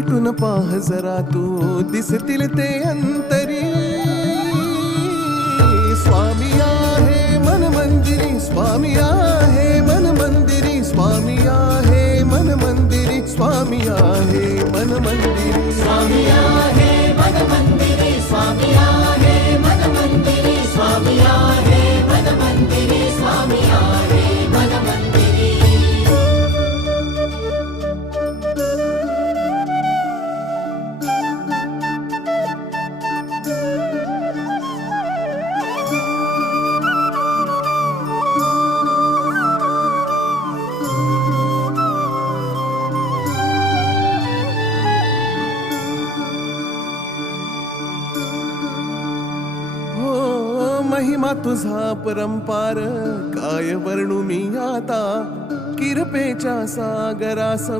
मिटून पाह जरा तू दिसतील ते अंतरी. स्वामी आहे मन मंदिरी, स्वामी आहे मन मंदिरी, स्वामी आहे मन मंदिरी, स्वामी आहे मन मंदिरी. स्वामी आहे मन मंदिरी, स्वामी आहे मन मंदिरी, स्वामी आहे मन मंदिरी, स्वामी आहे मन मंदिरी. महिमा तुझा परंपार काय वर्णू मी आता. किरपेच्या सागरासम